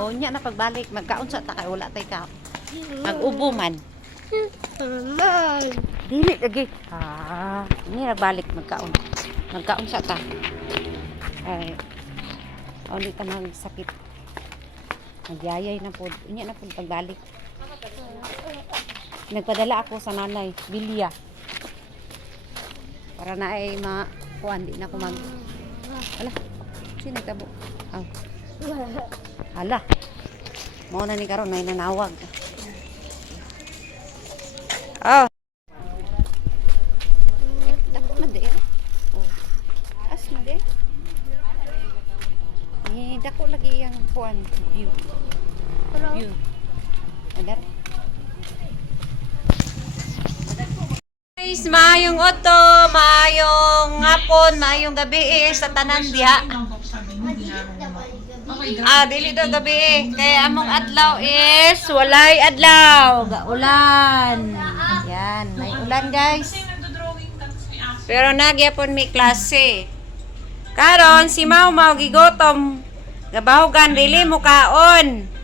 Oh, nya na pagbalik magkaon sa ta kay wala tay ka. Mag-ubo man. Dili lagi. Ini nagbalik magkaon. Magkaon sa ta. Ay. Oli ta magsakit. Nagyayay na po. Nya na po pagbalik. Nagpadala ako sa nanay, Bilya. Para na ay makuan, di na ako mag... Ala, sino tabo? Oh. Ala, mauna ni karon may nanawag. Oh. Dako man di. Oh. As man di. Dako lagi yang kuan view. View. Adar. Guys, maayong oto, maayong hapon, maayong gabi sa tanan diha. Dili daw gabi. Kaya among adlaw is walay adlaw. Ulan. Yan, may ulan guys. Pero nagyapon mi klase. Karon si Mau gigotom. Gabahugan dili mo kaon.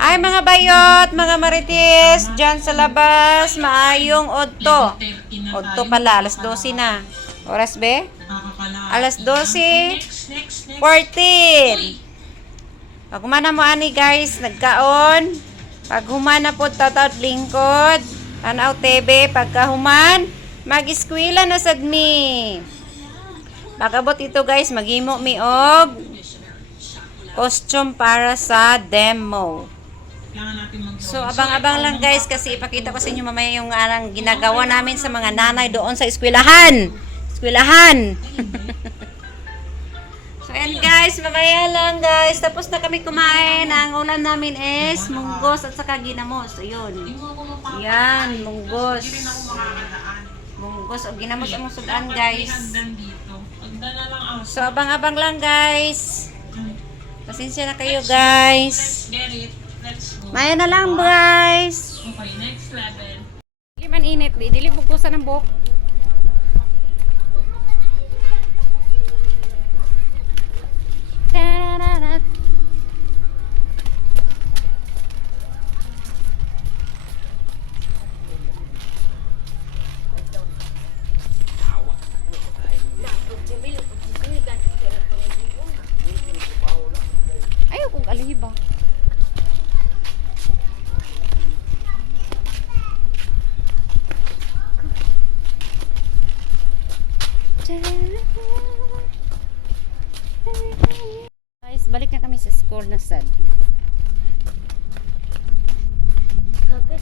Ay mga bayot, mga marites, dyan sa labas, maayong odto. Odto pala, alas 12 na. Oras be? Alas 12:14. Pag humana mo ani guys, nagkaon. Pag humana po tatot lingkod, tanaw TV, pagkahuman, mag-eskwela na sad mi. Pag abot ito guys, maghimo mi og costume para sa demo. So, abang-abang lang guys kasi ipakita ko sa inyo mamaya yung ginagawa namin sa mga nanay doon sa eskwelahan. Eskwelahan! So, ayan guys, mamaya lang guys. Tapos na kami kumain. Ang ulam namin is munggos at saka ginamos. Ayun. Yan, munggos. Munggos o ginamos ang sudan guys. So, abang-abang lang guys. Pasensya na kayo guys. Maya na lang guys. Okay, next level. Dili man init, dili bugkusan ng buhok. Ayaw kong alihiba. Guys, balik na kami sa school na sad. Kapit,